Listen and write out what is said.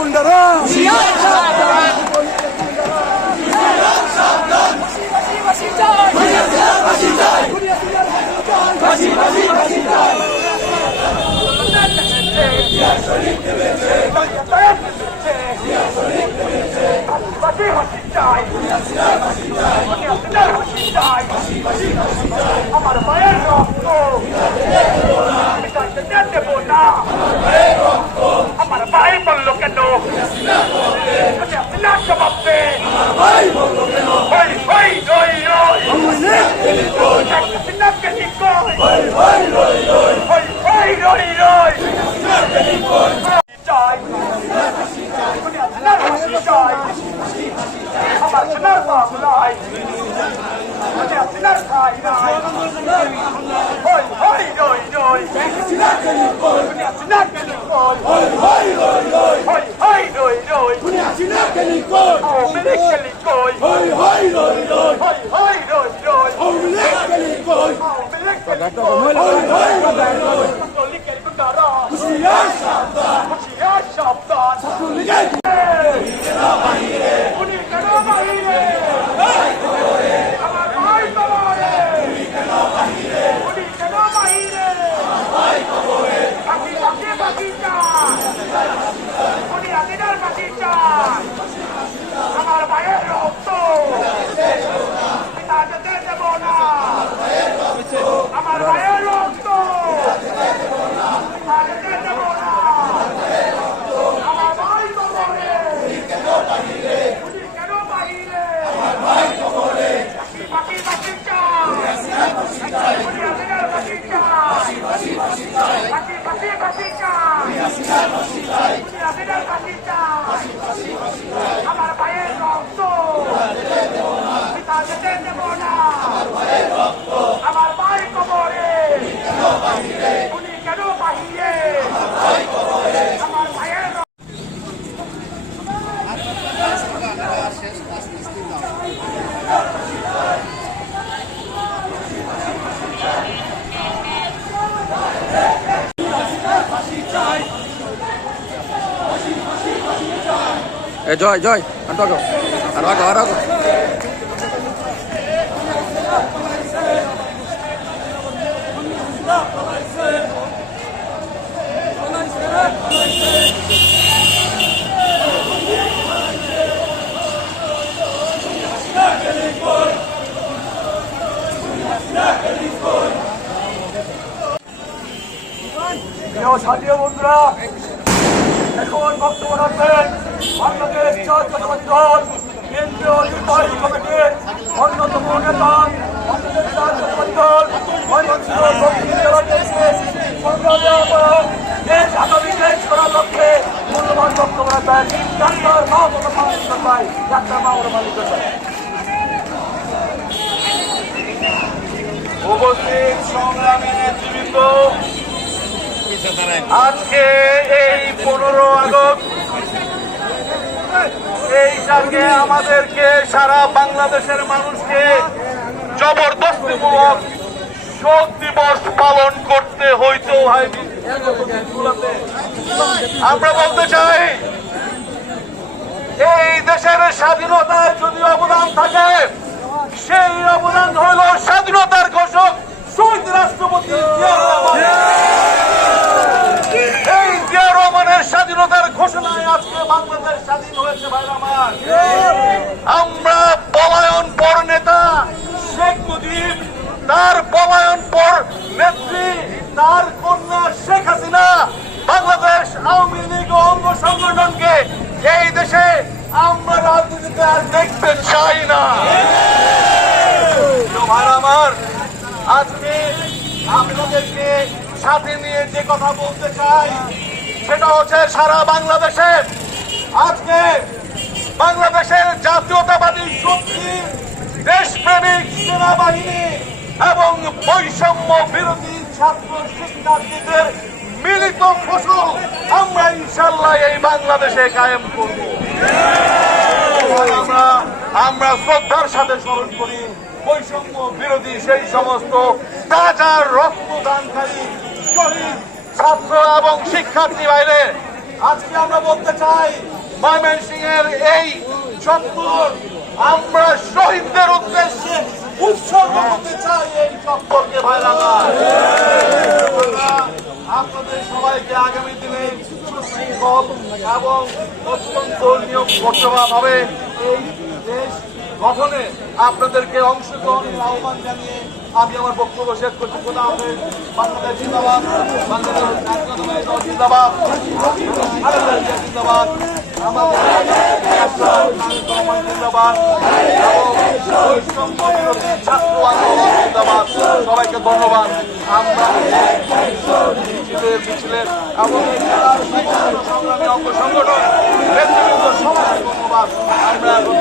গুন্ডারা আমার মায়ের রক্ত দেব না, আমার ভাই বললো কেন জবাব দে, আমার সোনার বাংলায় খাই নাই আমার ভাইয়ের রক্ত দেব না, আমার ভাইয়ের রক্ত দেব না, আমার ভাই কবরে কেন বাহিরে বাকি বাকি আমার ভাইয়ের রক্ত দেব না, আমার ভাই কবরে উনি কেন বাহিরে আমার ভাইয়ের জয় জয় আর সাথীয় বন্ধুরা, এখন বক্তব্য রাখবেন বাংলাদেশ জাতীয়তাবাদী দল কেন্দ্রীয় নির্বাহী কমিটির অন্যতম নেতা, বাংলাদেশ জাতীয়তাবাদী দল ময়মনসিংহ দক্ষিণ জেলা দেশ আগামী দেশ করার লক্ষ্যে মূল্যবান বক্তব্য রাখবেন ডাক্তার মাহমুদ ভাই, ডাক্তার মাহমুদ মালিক ভাই। উপস্থিত সংগ্রামী নেতৃবৃন্দ, আজকে এই 15 আগস্ট এই জায়গায় আমাদেরকে সারা বাংলাদেশের মানুষকে জবরদস্তিমূলক শোক দিবস পালন করতে হইতো। আমরা বলতে চাই, এই দেশের স্বাধীনতায় যদি অবদান থাকে, সেই অবদান হইল স্বাধীনতার ঘোষক শহীদ রাষ্ট্রপতি এই জিয়া রহমানের স্বাধীনতার ঘোষণায় আজকে বাংলাদেশ স্বাধীন হয়েছে। ভাইরা আমার, আমরা পলায়ন পর নেতা শেখ মুজিব, তার পলায়ন পর নেত্রী, তার কন্যা শেখ হাসিনা বাংলাদেশ আওয়ামী লীগ অঙ্গ সংগঠনকে এই দেশে আমরা রাজনীতিতে আর দেখতে চাই না। ভাইরা আমার, আজকে আপনাদেরকে সাথে নিয়ে যে কথা বলতে চাই সেটা হচ্ছে, সারা বাংলাদেশে আজকে বাংলাদেশের জাতীয়তাবাদী শক্তি, দেশপ্রেমিক সেনাবাহিনী এবং বৈষম্য বিরোধী ছাত্র শিক্ষার্থীদের মিলিত ফসল আমরা ইনশাল্লাহ এই বাংলাদেশে কায়েম করব। আমরা শ্রদ্ধার সাথে স্মরণ করি বৈষম্য বিরোধী সেই সমস্ত তাজা রক্তদানকারী শহীদ ছাত্র এবং শিক্ষার্থী বাইরে। আজকে আমরা বলতে চাই, ময়মনসিংহের এই চত্বর আমরা শহীদদের উদ্দেশ্যে উৎসর্গ করতে চাই। এই চত্বরকে ভাইরা আমার, আপনাদের সবাইকে আগামী দিনে সুশৃঙ্খল এবং অত্যন্ত নিয়মবদ্ধভাবে এই দেশ গঠনে আপনাদেরকে অংশগ্রহণের আহ্বান জানিয়ে আমি আমার বক্তব্য শেষ করছি। খোদা হাফেজ। বাংলাদেশ জিন্দাবাদ, বাংলাদেশ জাতীয়তাবাদী দল জিন্দাবাদ, জিন্দাবাদ, আমাদের জিন্দাবাদ এবং বৈষম্য বিরোধী ছাত্র আন্দোলন জিন্দাবাদ। সবাইকে ধন্যবাদ। আমরা মিছিলের এবং সংগ্রামী অঙ্গ সংগঠন নেতৃবৃন্দ সবাইকে ধন্যবাদ। আমরা এখন